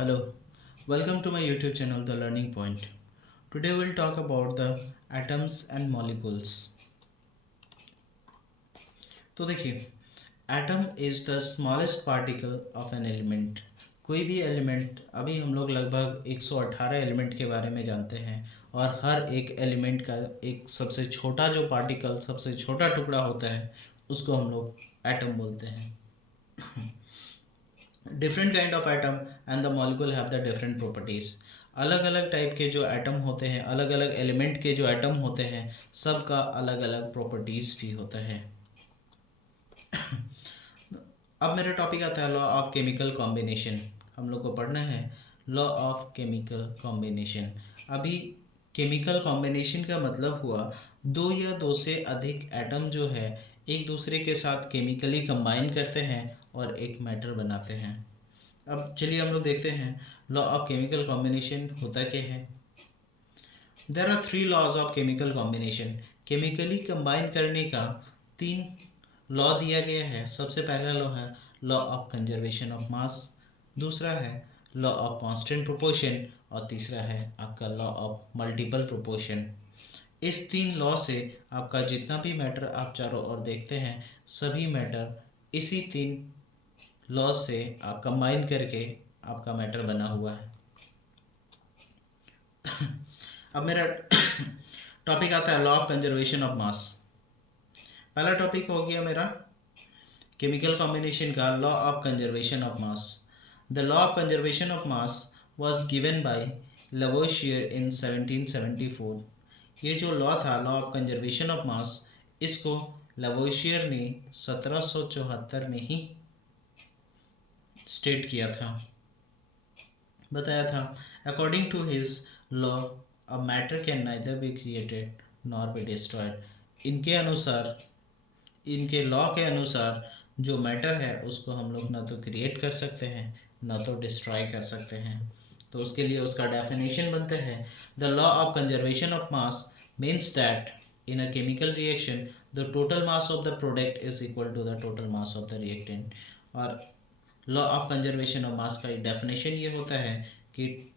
Hello, welcome to my YouTube channel The Learning Point. Today we'll talk about the atoms and molecules. तो देखिए, atom is the smallest particle of an element. कोई भी element, अभी हम लोग लगभग 118 element के बारे में जानते हैं और हर एक एलिमेंट का एक सबसे छोटा जो पार्टिकल, सबसे छोटा टुकड़ा होता है उसको हम लोग एटम बोलते हैं। Different kind of atom and the molecule have the different properties. अलग अलग टाइप के जो एटम होते हैं, अलग अलग एलिमेंट के जो एटम होते हैं, सबका अलग अलग प्रॉपर्टीज़ भी होता है। अब मेरा टॉपिक आता है लॉ ऑफ केमिकल कॉम्बिनेशन। हम लोग को पढ़ना है लॉ ऑफ केमिकल कॉम्बिनेशन। अभी केमिकल कॉम्बिनेशन का मतलब हुआ दो या दो से अधिक एटम जो है एक दूसरे के साथ केमिकली कंबाइन करते हैं और एक मैटर बनाते हैं। अब चलिए हम लोग देखते हैं लॉ ऑफ केमिकल कॉम्बिनेशन होता क्या है। There are 3 laws of chemical combination. Chemically combine करने का 3 लॉ दिया गया है। सबसे पहला लॉ है लॉ ऑफ कंजर्वेशन ऑफ मास, दूसरा है लॉ ऑफ कांस्टेंट प्रोपोर्शन और तीसरा है आपका लॉ ऑफ मल्टीपल प्रोपोर्शन। इस 3 लॉ से आपका जितना भी मैटर आप चारों ओर देखते हैं, सभी मैटर इसी 3 लॉ से आप कंबाइन करके आपका मैटर बना हुआ है। अब मेरा टॉपिक आता है law of conservation of mass. पहला टॉपिक हो गया मेरा केमिकल कॉम्बिनेशन का law of conservation of mass. The law of conservation of mass was given by Lavoisier in 1774। ये जो लॉ था law of conservation of mass, इसको लवोशियर ने 1774 में ही स्टेट किया था, बताया था। According to his law a matter can neither be created nor be destroyed. इनके अनुसार, इनके लॉ के अनुसार जो मैटर है उसको हम लोग ना तो क्रिएट कर सकते हैं ना तो डिस्ट्रॉय कर सकते हैं। तो उसके लिए उसका डेफिनेशन बनता है the law of conservation of mass means that in a chemical reaction the total mass of the product is equal to the total mass of the reactant. और law of conservation of mass का definition ये होता है कि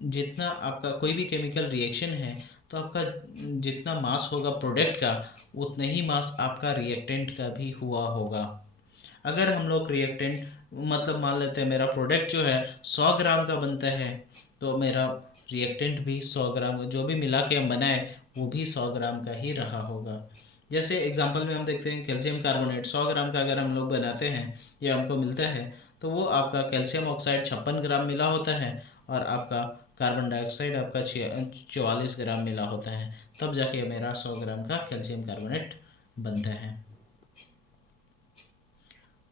जितना आपका कोई भी केमिकल रिएक्शन है तो आपका जितना मास होगा प्रोडक्ट का, उतना ही मास आपका रिएक्टेंट का भी हुआ होगा। अगर हम लोग रिएक्टेंट मतलब मान लेते हैं मेरा प्रोडक्ट जो है 100 ग्राम का बनता है, तो मेरा रिएक्टेंट भी 100 ग्राम, जो भी मिला के हम बनाए वो भी 100 ग्राम का ही रहा होगा। जैसे एग्जांपल में हम देखते हैं कैल्शियम कार्बोनेट 100 ग्राम का अगर हम लोग बनाते हैं या हमको मिलता है, तो वो आपका कैल्शियम ऑक्साइड 56 ग्राम मिला होता है और आपका कार्बन डाइऑक्साइड आपका 44 ग्राम मिला होता है, तब जाके मेरा 100 ग्राम का कैल्शियम कार्बोनेट बनता है।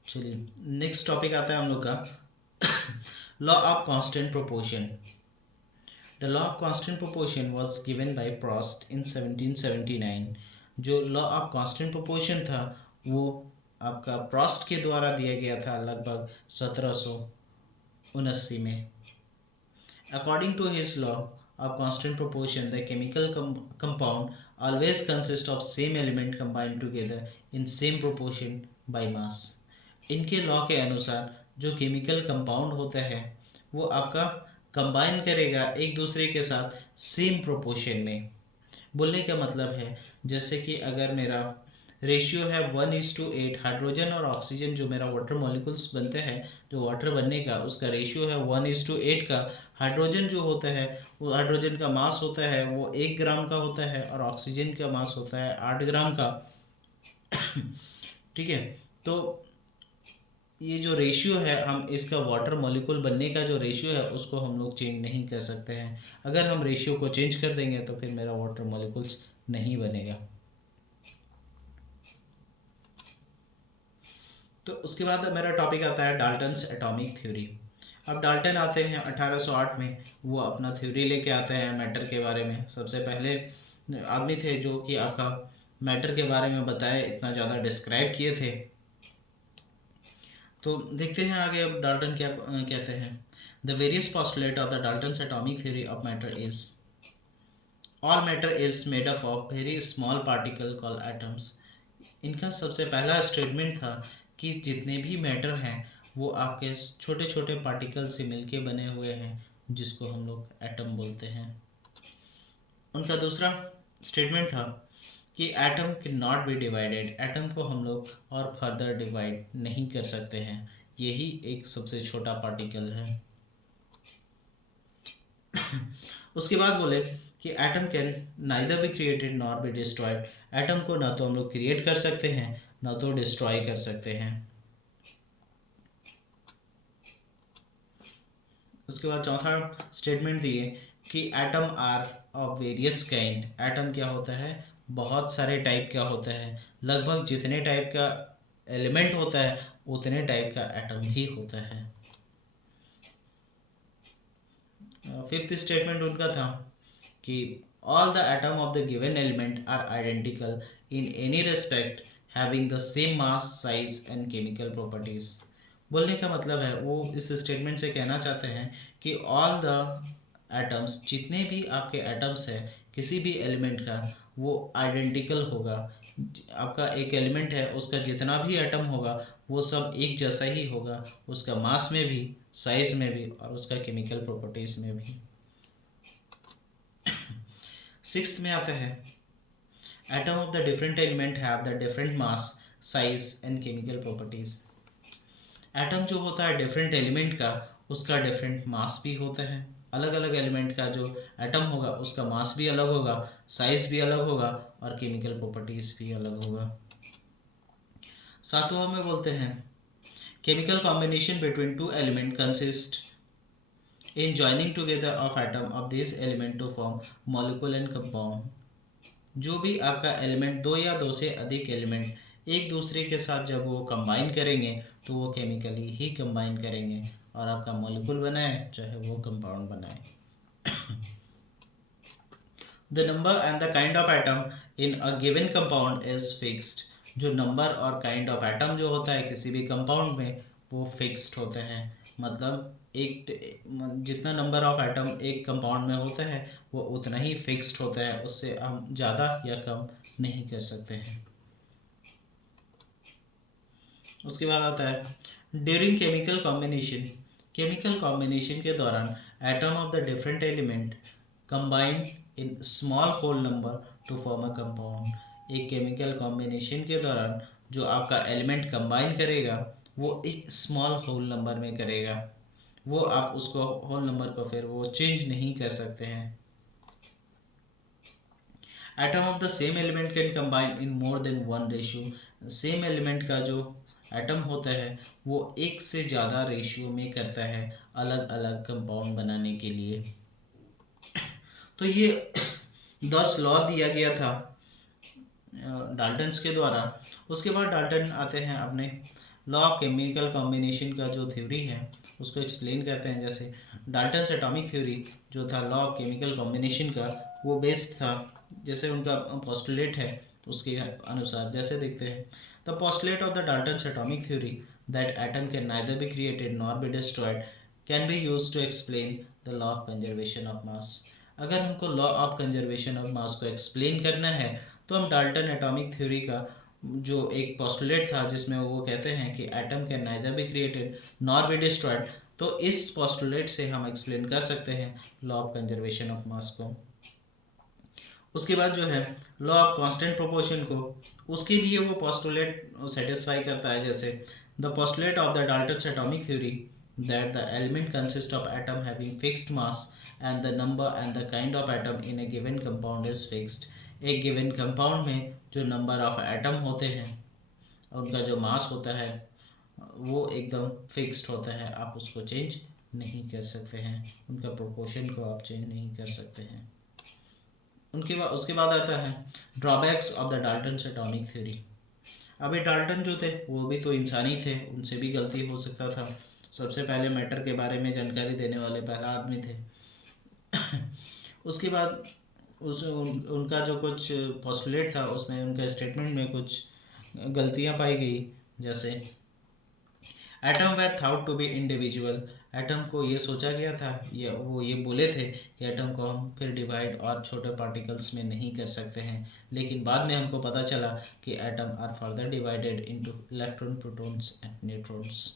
चलिए नेक्स्ट टॉपिक आता है हम लोग का law of constant proportion. The law of constant proportion was given by Proust in 1779। जो लॉ ऑफ कांस्टेंट प्रोपोर्शन था वो आपका प्रोस्ट के द्वारा दिया गया था लगभग 1779 में। According to his law of constant proportion, the chemical compound always consists of same element combined together in same proportion by mass. इनके लॉ के अनुसार जो केमिकल कंपाउंड होता है वो आपका कंबाइन करेगा एक दूसरे के साथ सेम प्रोपोर्शन में। बोलने का मतलब है जैसे कि अगर मेरा रेशियो है 1:8, हाइड्रोजन और ऑक्सीजन जो मेरा वाटर मॉलिक्यूल्स बनते हैं, जो वाटर बनने का उसका रेशियो है 1:8 का। हाइड्रोजन जो होता है वो हाइड्रोजन का मास होता है वो 1 ग्राम का होता है और ऑक्सीजन का मास होता है 8 ग्राम का। ठीक है, तो ये जो रेशियो है, हम इसका वाटर मॉलिक्यूल बनने का जो रेशियो है उसको हम लोग चेंज नहीं कर सकते हैं। अगर हम रेशियो को चेंज कर देंगे तो फिर मेरा वाटर मॉलिक्यूल्स नहीं बनेगा। तो उसके बाद मेरा टॉपिक आता है डाल्टन्स एटॉमिक थ्योरी। अब डाल्टन आते हैं 1808 में, वो अपना थ्योरी लेके आते हैं मैटर के बारे में। सबसे पहले आदमी थे जो कि आपका मैटर के बारे में बताए, इतना ज़्यादा डिस्क्राइब किए थे। तो देखते हैं आगे अब डाल्टन क्या कहते हैं। The various postulate of the Dalton's atomic theory of matter is all matter is made up of very small particle called atoms. इनका सबसे पहला स्टेटमेंट था कि जितने भी मैटर हैं वो आपके छोटे छोटे पार्टिकल से मिलके बने हुए हैं, जिसको हम लोग एटम बोलते हैं। उनका दूसरा स्टेटमेंट था कि atom can not be divided, atom को हम लोग और फर्दर डिवाइड नहीं कर सकते हैं, यही एक सबसे छोटा पार्टिकल है। उसके बाद बोले कि atom can neither be created not be destroyed, atom को ना तो हम लोग क्रिएट कर सकते हैं ना तो डिस्ट्रॉय कर सकते हैं। उसके बाद चौथा स्टेटमेंट दिए कि atom are of various kind, atom क्या होता है, बहुत सारे टाइप का होता है, लगभग जितने टाइप का एलिमेंट होता है उतने टाइप का एटम भी होता है। फिफ्थ स्टेटमेंट उनका था कि all the atom of the given element are identical in any respect having the same mass size and chemical properties. बोलने का मतलब है वो इस स्टेटमेंट से कहना चाहते हैं कि ऑल द एटम्स, जितने भी आपके एटम्स हैं किसी भी एलिमेंट का, वो आइडेंटिकल होगा। आपका एक एलिमेंट है, उसका जितना भी एटम होगा वो सब एक जैसा ही होगा, उसका मास में भी, साइज में भी और उसका केमिकल प्रॉपर्टीज में भी। सिक्स्थ में आता है atom of the different element have the different mass size and chemical properties. Atom जो होता है डिफरेंट एलिमेंट का, उसका डिफरेंट मास भी होता है, अलग अलग एलिमेंट का जो एटम होगा उसका मास भी अलग होगा, साइज भी अलग होगा और केमिकल प्रॉपर्टीज भी अलग होगा। सातवां में बोलते हैं chemical combination between two element consist in joining together of atom of this element to form molecule and compound. जो भी आपका एलिमेंट, दो या दो से अधिक एलिमेंट एक दूसरे के साथ जब वो कंबाइन करेंगे तो वो केमिकली ही कंबाइन करेंगे और आपका मॉलिक्यूल बनाए चाहे वो कंपाउंड बनाए। The number and the kind of atom in a given compound is fixed. जो नंबर और काइंड ऑफ एटम जो होता है किसी भी कंपाउंड में वो फिक्स्ड होते हैं, मतलब एक जितना नंबर ऑफ एटम एक कंपाउंड में होता है वो उतना ही फिक्स्ड होता है, उससे हम ज़्यादा या कम नहीं कर सकते हैं। उसके बाद आता है during chemical combination, chemical combination के दौरान atom of the different element combined in small whole number to form a compound. एक केमिकल कॉम्बिनेशन के दौरान जो आपका एलिमेंट कंबाइन करेगा वो एक स्मॉल होल नंबर में करेगा, वो आप उसको होल नंबर को फिर वो चेंज नहीं कर सकते हैं। Atom of the same element can combine in more than one ratio. Same element का जो एटम होता है वो एक से ज़्यादा रेशियो में करता है अलग अलग कंपाउंड बनाने के लिए। तो ये 10 लॉ दिया गया था डाल्टन्स के द्वारा। उसके बाद डाल्टन आते हैं अपने लॉ ऑफ केमिकल कॉम्बिनेशन का जो थ्योरी है उसको एक्सप्लेन करते हैं। जैसे डाल्टन्स एटॉमिक थ्योरी जो था लॉ ऑफ केमिकल कॉम्बिनेशन का, वो बेस्ड था, जैसे उनका पोस्टुलेट है उसके अनुसार जैसे देखते हैं the postulate of the Dalton's atomic theory that atom can neither be created nor be destroyed can be used to explain the law of conservation of mass. अगर हमको law of conservation of mass को explain करना है तो हम Dalton atomic theory का जो एक पोस्टुलेट था जिसमें वो कहते हैं कि atom can neither be created nor be destroyed, तो इस पोस्टुलेट से हम एक्सप्लेन कर सकते हैं law of conservation of mass को। उसके बाद जो है लॉ ऑफ कांस्टेंट प्रोपोर्शन को, उसके लिए वो पोस्टुलेट सेटिस्फाई करता है। जैसे the postulate of the Dalton's atomic theory that the element consist of atom having fixed mass and the number and the kind of atom in a given compound is fixed। एक given compound में जो number of atom होते हैं उनका जो मास होता है वो एकदम फिक्स्ड होता है, आप उसको चेंज नहीं कर सकते हैं, उनका प्रोपोर्शन को आप चेंज नहीं कर सकते हैं। उसके बाद आता है drawbacks of the Dalton's atomic theory. अभी डाल्टन जो थे वो भी तो इंसानी थे, उनसे भी गलती हो सकता था, सबसे पहले मैटर के बारे में जानकारी देने वाले पहला आदमी थे। उसके बाद उनका जो कुछ पोस्टुलेट था उसमें उनका स्टेटमेंट में कुछ गलतियां पाई गई। जैसे atom were thought to be individual, atom को ये सोचा गया था, वो ये बोले थे कि एटम को हम फिर डिवाइड और छोटे पार्टिकल्स में नहीं कर सकते हैं, लेकिन बाद में हमको पता चला कि atom are further divided into electron, protons and neutrons.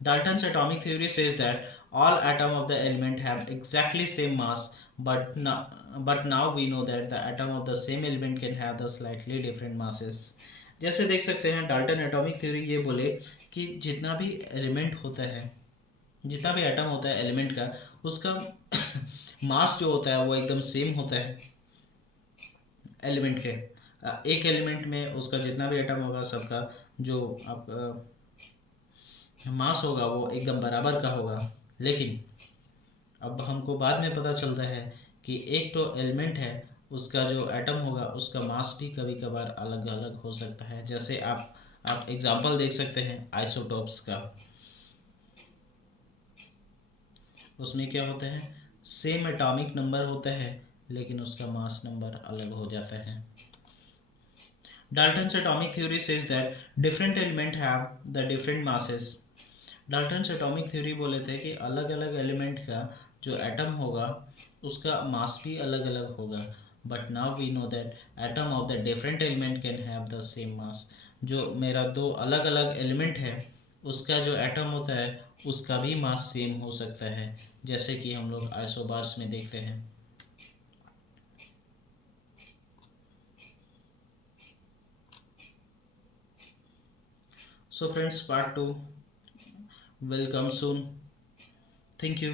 Dalton's atomic theory says that all atoms of the element have exactly same mass, but now we know that the atom of the same element can have the slightly different masses. जैसे देख सकते हैं Dalton atomic theory ये बोले कि जितना भी element होता है, जितना भी एटम होता है एलिमेंट का, उसका मास जो होता है वो एकदम सेम होता है एलिमेंट के। एक एलिमेंट में उसका जितना भी एटम होगा सबका जो आपका मास होगा वो एकदम बराबर का होगा। लेकिन अब हमको बाद में पता चलता है कि एक तो एलिमेंट है, उसका जो एटम होगा उसका मास भी कभी कभार अलग अलग हो सकता है। जैसे आप एग्जांपल देख सकते हैं आइसोटोप्स का। उसमें क्या होता है, सेम एटॉमिक नंबर होता है लेकिन उसका मास नंबर अलग हो जाता है। Dalton's atomic theory says that different element have the different masses. Dalton's atomic theory बोले थे कि अलग अलग एलिमेंट का जो एटम होगा उसका मास भी अलग अलग होगा। But now we know that atom of the different element can have the same mass. जो मेरा दो अलग अलग एलिमेंट है उसका जो एटम होता है उसका भी मास सेम हो सकता है, जैसे कि हम लोग आइसोबार्स में देखते हैं। So friends, part 2 will come soon. Thank you.